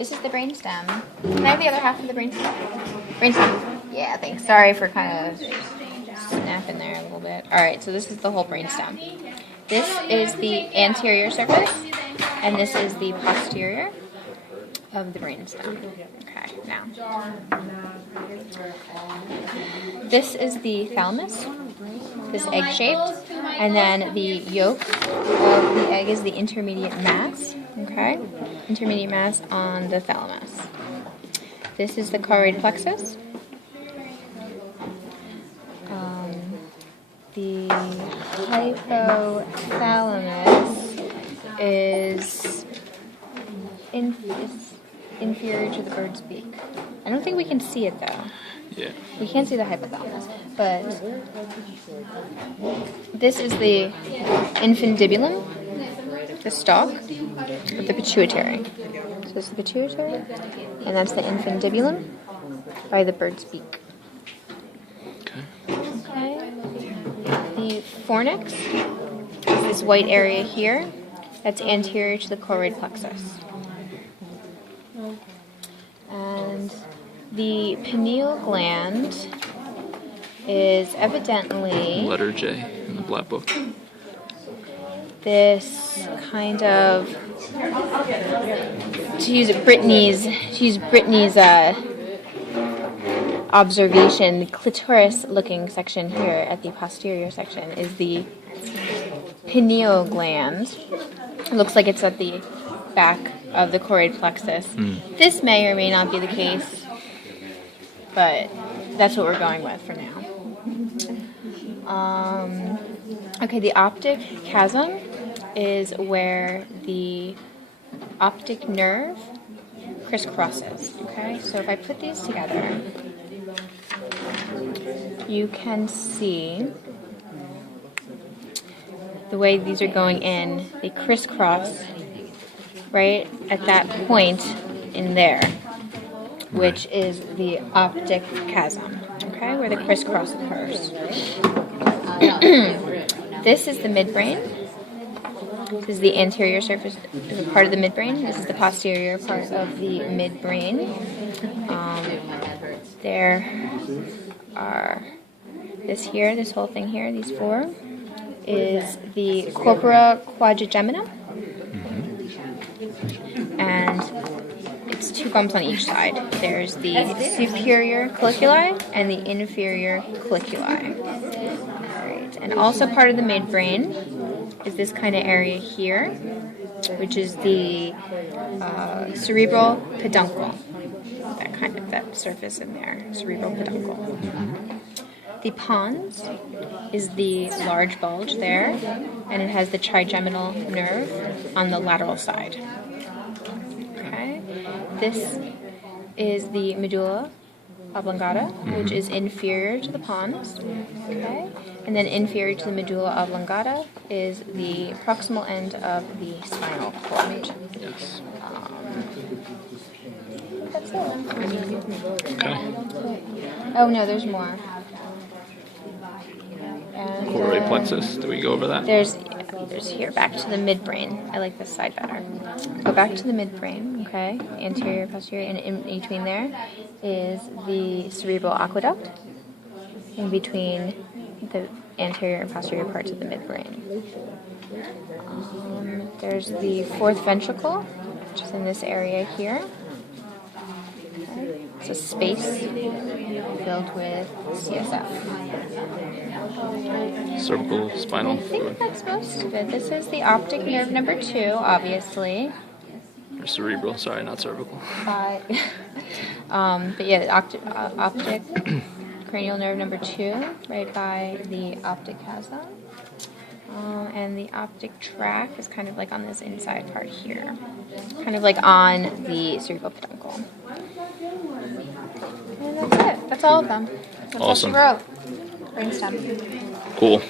This is the brainstem. Can I have the other half of the brainstem? Brainstem. Yeah, thanks. Sorry for kind of snapping there a little bit. All right, so this is the whole brainstem. This is the anterior surface, and this is the posterior of the brainstem. Okay, now. This is the thalamus, this egg-shaped, and then the yolk of the egg is the intermediate mass, okay? Intermediate mass on the thalamus. This is the choroid plexus. The hypothalamus is inferior to the bird's beak. I don't think we can see it though. Yeah. We can't see the hypothalamus, but this is the infundibulum, the stalk of the pituitary. So this is the pituitary, and that's the infundibulum by the bird's beak. Okay. The fornix is this white area here. That's anterior to the choroid plexus. And the pineal gland is evidently letter J in the black book. This kind of, to use Brittany's observation, the clitoris-looking section here at the posterior section is the pineal gland. It looks like it's at the back of the choroid plexus. This may or may not be the case, but that's what we're going with for now. Okay, the optic chasm is where the optic nerve crisscrosses. Okay, so if I put these together, you can see the way these are going in, they crisscross right at that point in there, which is the optic chasm, okay, where the crisscross occurs. This is the midbrain. This is the anterior surface, is a part of the midbrain. This is the posterior part of the midbrain. There are this whole thing here, these four, is the corpora quadrigemina. And it's two bumps on each side. There's the superior colliculi and the inferior colliculi. Alright, and also part of the midbrain is this kind of area here, which is the cerebral peduncle. That surface in there, cerebral peduncle. The pons is the large bulge there, and it has the trigeminal nerve on the lateral side. Okay, this is the medulla oblongata, which is inferior to the pons. Okay, and then inferior to the medulla oblongata is the proximal end of the spinal cord. Yes. That's it. Okay. Oh no, there's more. And, Choroid plexus. Do we go over that? There's here, back to the midbrain. I like this side better. Go back to the midbrain, okay? Anterior, posterior, and in between there is the cerebral aqueduct. In between the anterior and posterior parts of the midbrain. There's the fourth ventricle, which is in this area here. Okay. It's a space filled with CSF. Cervical, spinal. I think that's most of it. This is the optic nerve number 2, obviously. Or cerebral, sorry, not cervical. But yeah, the optic cranial nerve number 2, right by the optic chasm. And the optic tract is kind of like on this inside part here. Kind of like on the cerebral peduncle. And that's it. That's all of them. That's Awesome. all she wrote. Brainstem. Cool.